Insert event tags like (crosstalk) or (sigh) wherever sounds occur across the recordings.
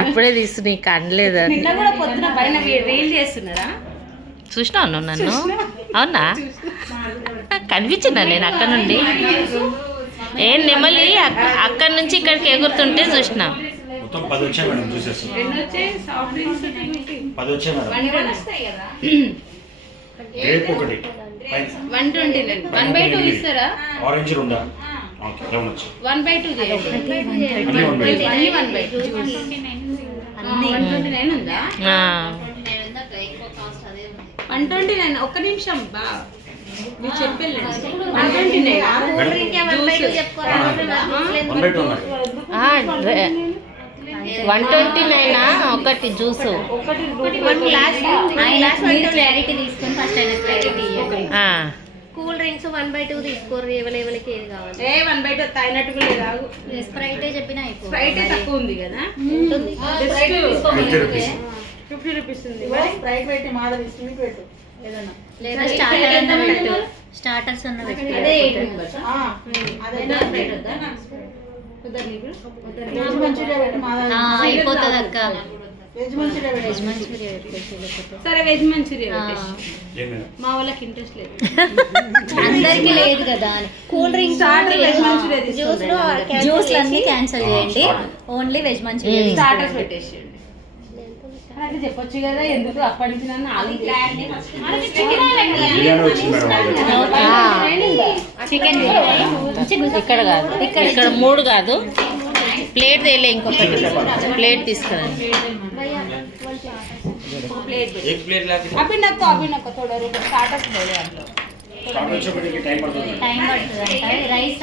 ఇప్పుడే తీసు నీకు అనలేదు నిన్న కూడా పొద్దున పైన రీల్ చేస్తున్నారా? చూసినావు నువ్వు నన్ను? అవునా? కనిపించిందా నేను అక్కడ నుండి? ఏం నెమలి అక్క- అక్కడి నుంచి ఇక్కడికి ఎగురుతుంటే చూసిన. మొత్తం పది వచ్చాయి మేడం చూసేస్తాం పది వచ్చాయి మేడం. ఒకటి. One twenty one by two ఇస్తారా? ఆరెంజ్ ఉందా? ఓకే లెవెన్ వచ్చాయి వన్ బై టూ అన్ని వన్ బై అన్ని one by two one twenty nine ఉందా. వన్ ట్వంటీ నైన్ ఒక్క నిమిషం బా. మీరు చెప్పెళ్ళండి. One twenty nine one twenty నైనా? ఒకటి జ్యూసు. క్లారిటీ తీసుకొని ఫస్ట్ అయిన క్లారిటీ ఆ, cool drinks one by two తీసుకోరు. ఎవరెవరికి ఏది కావాలి? ఏ వన్ బై టూ తాగినట్టు కూడా ఆగు స్ప్రైటే చెప్పిన స్ప్రైట్ తక్కువ ఉంది కదా? ఉంటుంది. Fifty rupees. ఫిఫ్టీ రూపీస్ ఉంది లేదా స్టార్టర్ అన్న పెట్టు స్టార్టర్స్ అన్న పెట్టు అదే స్ప్రైట్. వద్దా నీకు? అయిపోతుంది అక్క వెజ్ మంచూరియా సరే వెజ్ మంచూరియా మా వాళ్ళకి ఇంట్రెస్ట్ లేదు. (laughs) అందరికి లేదు కదా కూల్ డ్రింక్స్ జ్యూస్ అన్ని క్యాన్సిల్ చేయండి. Only veg manchuria. స్టార్టర్స్ అది చెప్పొచ్చు కదా ఎందుకు అప్పటి నుంచి నన్ను చికెన్ ఇక్కడ కాదు. ఇక్కడ మూడు కాదు. ప్లేట్ తేలే ఇంకొకటి. ప్లేట్ తీసుకురండి. అవి నాకు అవి నాకు స్టార్టర్స్ టైం పడుతుంది. అంట రైస్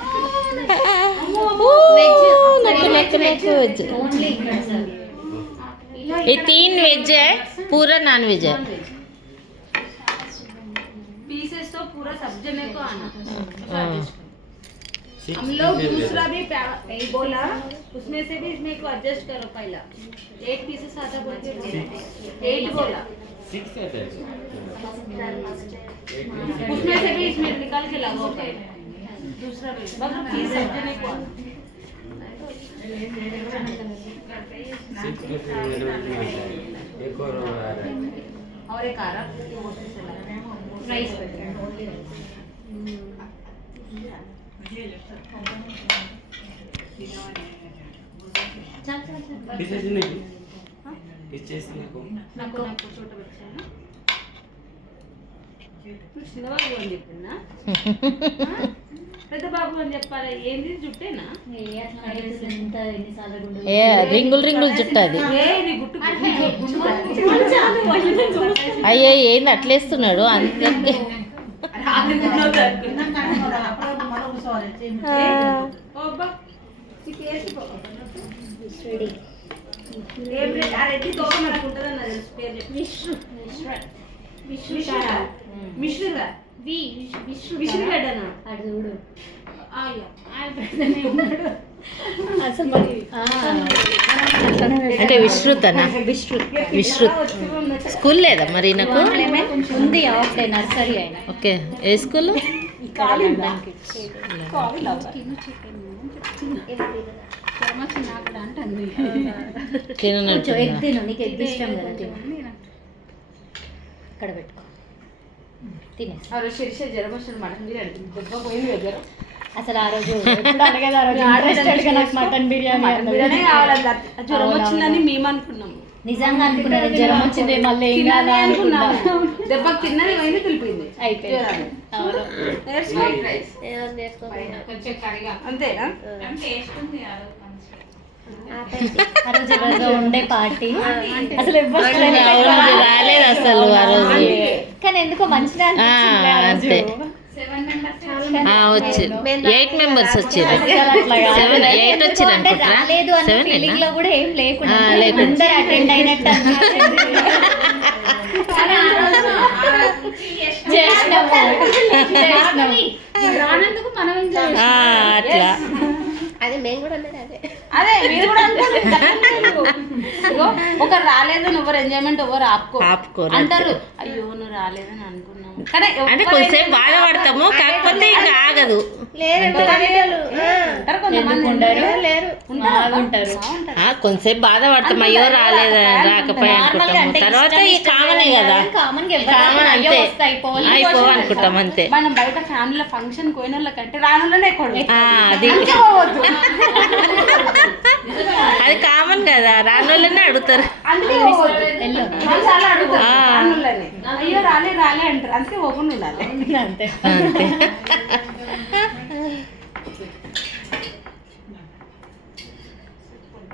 ये तीन वेज है पूरा नॉन वेज है. पीसेस तो पूरा सब्ज़ी मेरे को आना हाँ। हम लोग दूसरा भी बोला उसमें से भी इसमें को एडजस्ट करो पहला। एट पीसेस आता बोल के बोला। एट बोला। उसमें से भी इसमें निकाल के लगाओ। पहले दूसरा भी। बस पीस सब्ज़ी मेरे को आना। एक और आ रहा है और एक आ रहा है राइस चल चल चल। किस चीज़ ने को ना को। ना को छोटा बच्चा है ना? పెద్ద బాబు అని (laughs) చెప్పాలి? ఏంది? జుట్టేనా? ఏ రింగులు రింగులు జుట్టు అది. అయ్యో ఏంది? అట్లేస్తున్నాడు. ఏం రెడ్డి మనకు తెలుసు పేరు చెప్పి. విష్ణుగడ్డనా అటు చూడు. విశ్రుతనా? విశ్రుత్. స్కూల్ లేదా మరి నాకు ఉంది ఓకే నర్సరీ అయినా ఓకే. ఏ స్కూల్? తిను నీకు ఎగ్ ఇష్టం కదా తిను. ఇక్కడ పెట్టుకో. తినేసి ఆ రోజు శిరీష జ్వరం వచ్చిన మటన్ బిర్యానీ. దెబ్బ పోయింది కదా జ్వరం అసలు ఆ రోజు ఎప్పుడు అడగదు ఆ రోజు interested గా నాకు మటన్ బిర్యానీ మటన్ అన్నది. బిర్యానీ కావాలంట ఆ జ్వరం. వచ్చిందని మేము అనుకున్నాము. నిజంగా అనుకున్నాను జ్వరం వచ్చింది మళ్ళీ ఏం తినాలి కాదా అనుకున్నాము. అనుకున్నా. దెబ్బకి తిన్నది పోయింది తెలిపింది అయిపోయింది. అవును. నేర్చుకో. ఏమన్నా చేసుకోకపోయినా. అంతేనా? (laughs) ఆ రోజు ఎవరిదో ఉండే పార్టీ. అసలు ఎవ్వరు రాలేదు అసలు ఆ రోజు. కానీ ఎందుకో మంచిగా అనిపించింది ఆ రోజు. అంతే. ఆ, వచ్చి ఎయిట్ మెంబర్స్ వచ్చారు. సెవెన్ ఎయిట్ వచ్చారు అంటే అనుకుంటా. రాలేదు అన్న సెవెన్ ఫీలింగ్లో కూడా ఏం లేకుండా ఆ, లేకుండా. అందరు అటెండ్ అయినట్టు అనిపించింది. (laughs) చేసినాము. చేసినాము. రానందుకు మనం అట్లా. అదే మేము కూడా అదే మీరు కూడా ఒకరు రాలేదని ఎవరు ఎంజాయ్మెంట్ ఎవరు ఆపుకో. ఆపుకోరు అంటారు అయ్యో నువ్వు రాలేదని అనుకున్నాము. కానీ అంటే కొంచెంసేపు బాధపడతాము కాకపోతే ఇంకా ఆగదు. లేదు ఉంటారు. కొంతమంది. ఎందుకు ఉండరు? లేరు. బాగా ఉంటారు. ఆ, కొంచెంసేపు బాధపడతాం. అయ్యో రాలేదా? రాకపోయా అంటే తర్వాత ఈ కామనే కదా. కామన్ అంతే అనుకుంటాం అంతే. మనం బయట ఫ్యామిలీలో ఫంక్షన్ పోయిన వాళ్ళకంటే రానులోనే అది. అది కామన్ కదా. రాని వాళ్ళనే అడుగుతారు. రానులని. అయ్యో రాలే రాలే అంటారు. అందుకే పోకుండా ఉండాలి. అంతే. అంతే. (laughs)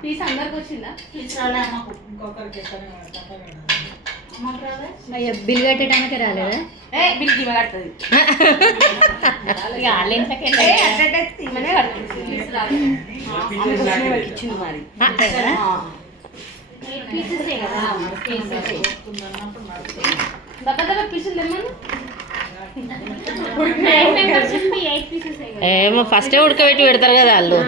పీస్ అందరికి వచ్చిందా? అయ్యో బిల్ కట్టడానికి రాలేదా? ఏ బిల్కి ఈమె కడుతుంది ఇచ్చింది మరి. తెమ్మను. ఏమో ఫస్టే ఉడకబెట్టి పెడతారు కదా వాళ్ళు.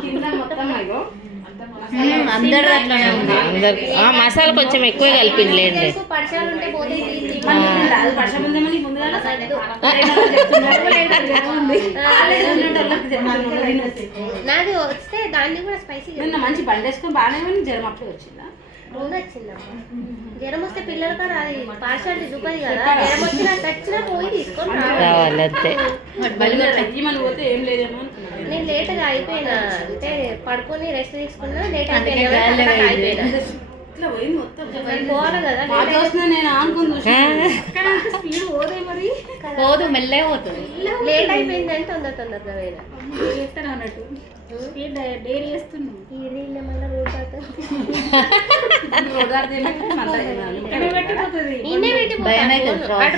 కింద మొత్తం అయ్యో. అందరూ అట్లానే ఉంది అందరికి. ఆ, మసాలా కొంచెం ఎక్కువ కలిపిందిలేండి నాది వస్తే దాన్ని కూడా స్పైసీ మంచి బండి వేసుకొని బాగానే ఉంది. జ్వరం అప్పుడే వచ్చిందా? నూనె వచ్చిందమ్మా. జ్వరం వస్తే పిల్లలు కూడా అది పార్షాలిటీ చూపది కదా. జ్వరం వచ్చినా పోయి తీసుకొని రావాలి. అంతే. నేను లేట్గా అయిపోయినా. అంటే పడుకొని రెస్ట్ తీసుకున్నా లేట్ అయిపోయినా. అయిపోయినా. ఇట్లా పోయింది మొత్తం. పోవాలి కదా నేను స్పీడ్ పోదే మరి. పోదు మెల్లే పోతుంది. లేట్ అయిపోయింది అంటే తొందర తొందరగా పోయినా. చెప్తాను అన్నట్టు. స్పీడ్ డైరీ చేస్తున్నాను ఈ నీళ్ళ మళ్ళీ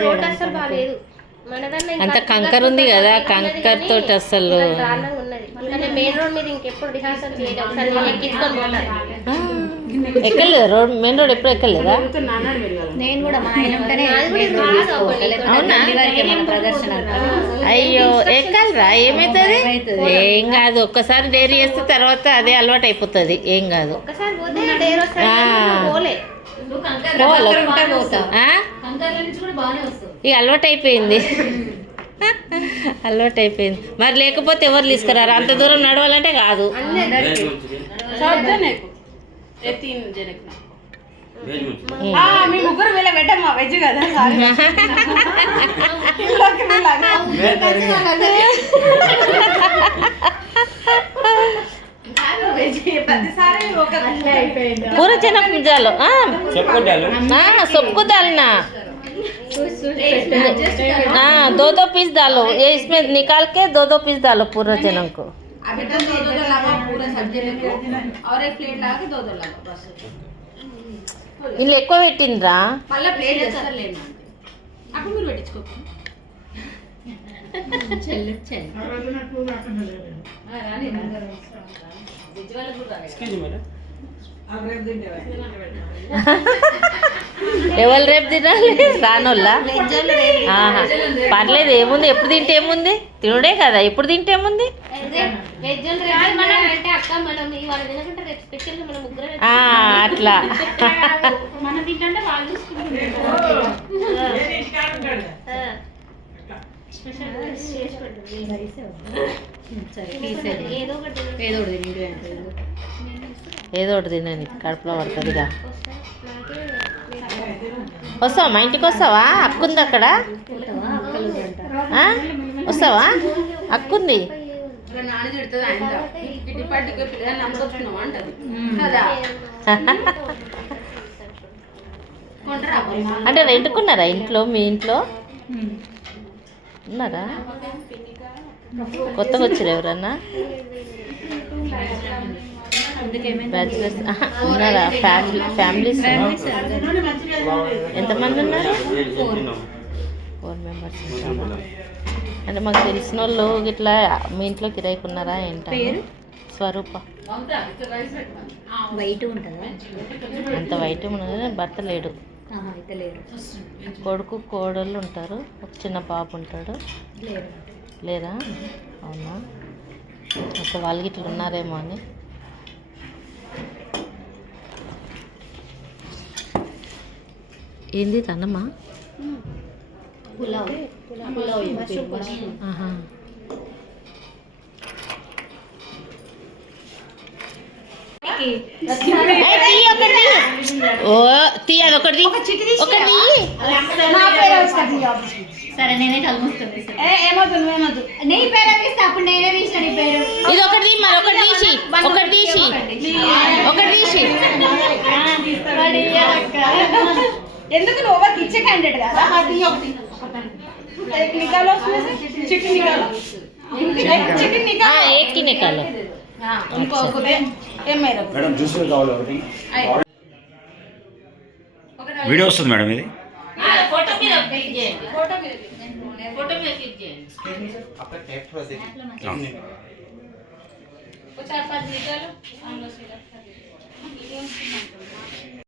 రోడ్ అస్సలు బాగాలేదు అంత కంకర ఉంది కదా కంకర తోటి అసలు మెయిన్ రోడ్ మీద ఇంకెప్పుడు రిహార్సల్ ఒకసారి నేను ఎక్కించుకొని పోతాను ఆ, ఎక్కలేదా రోడ్ మెయిన్ రోడ్ ఎప్పుడు ఎక్కలేదా నేను కూడా మా ఆయన ఉంటేనే అవునా? అయ్యో ఎక్కాలిరా ఏమవుతుంది? ఏం కాదు ఒక్కసారి డైరీ చేస్తే తర్వాత అదే అలవాటు అయిపోతుంది. ఏం కాదు? ఇక అలవాటు అయిపోయింది. (laughs) అలవాటు అయిపోయింది. మరి లేకపోతే ఎవరు తీసుకురారు? అంత దూరం నడవాలంటే కాదు. మీ ముగ్గురు వీళ్ళ పెట్టమ్మా వెజ్ కదా సారీ వీళ్ళకి వీళ్ళకి. వెజ్ ప్రతిసారి ఒక पूरा जनक जालो हाँ सबको डालो हाँ सबको डालना हाँ दो दो पीस डालो ये इसमें निकाल के दो दो पीस डालो पूरा जनक को अभी तो दो दो लगा पूरा सब्जी लेके और एक प्लेट लगा के दो दो लगा बस వీళ్ళు ఎక్కువ పెట్టిండ్రా మళ్ళీ ప్లేట్ చేస్తారులేండి అంతే అప్పుడు మీరు పెట్టించుకోకండి एक्सक्यूज मी मैडम ఎవరు రేపు తినాలి రానోళ్ళా ఆహా. పర్లేదు ఏముంది ఎప్పుడు తింటే ఏముంది తినుడే కదా ఎప్పుడు తింటే ఏముంది వెజ్ అంటే అక్క మనం ఇవాళ తినకుంటే రేపు స్పెషల్ మనం ముగ్గురు ఆ, అట్లా. మనం తింటే వాళ్ళు ఏదో ఒకటి ఏదో ఒకటి తిని ఇంటి వెంట. ఏదో ఒకటి తినని కడుపులో పడుతుంది ఇక. వస్తావా? మా ఇంటికి వస్తావా? అక్కుంది అక్కడ? వస్తావా? అక్కుంది? నాన్న తిడుతుంది ఆయన ఇటు పట్టుకు పిల్లలు నమ్మకొచ్చుకున్నావు అంటది. కదా? అంటే రెంట్కున్నారా ఇంట్లో మీ ఇంట్లో? ఉన్నారా? కొత్తగా వచ్చారు ఎవరన్నా? బ్యాచులర్స్. ఉన్నారా? Family families. ఎంతమంది ఉన్నారు? మెంబర్స్ అంటే మాకు తెలిసిన వాళ్ళు ఇట్లా మీ ఇంట్లో కిరాయికి ఉన్నారా ఏంటా స్వరూప. వైట్ ఉంటుందా? అంత వైట్ ఉన్నది భర్త లేడు. కొడుకు కోడళ్ళు ఉంటారు ఒక చిన్న పాప ఉంటాడు. లేదా? అవునా? ఒక వాళ్ళకి ఇట్లా ఉన్నారేమో అని. ఏంది తన్నమ్మా పులావ్. పులావ్ ఒకటి. ఓ తీ అది ఒకటి. ఒకటి తీ. సరే నేనే కలుముస్తుంది ఏమవుతుంది ఏమవుతుంది నీ పేరు తీస్తే అప్పుడు నేనే తీసిన నీ పేరు. ఇది ఒకటి తీసి ఒకటి తీసి ఒకటి. ఎందుకు నువ్వు ఇచ్చే క్యాండిడేట్ కదా? एक निकालो उसमें से चिट्ठी निकालो एक चिट्ठी ఆ, निकालो ఏక్కి నెక్కాలి हाँ उनको ये मेरा మేడం జ్యూస్ కావాలి ఎవరికి వీడియో వస్తుంది మేడం ఇది ఫోటో మీద క్లిక్ చేయండి ఫోటో మీద ఫోటో మీద క్లిక్ చేయండి ఆ. चार पाँच निकालो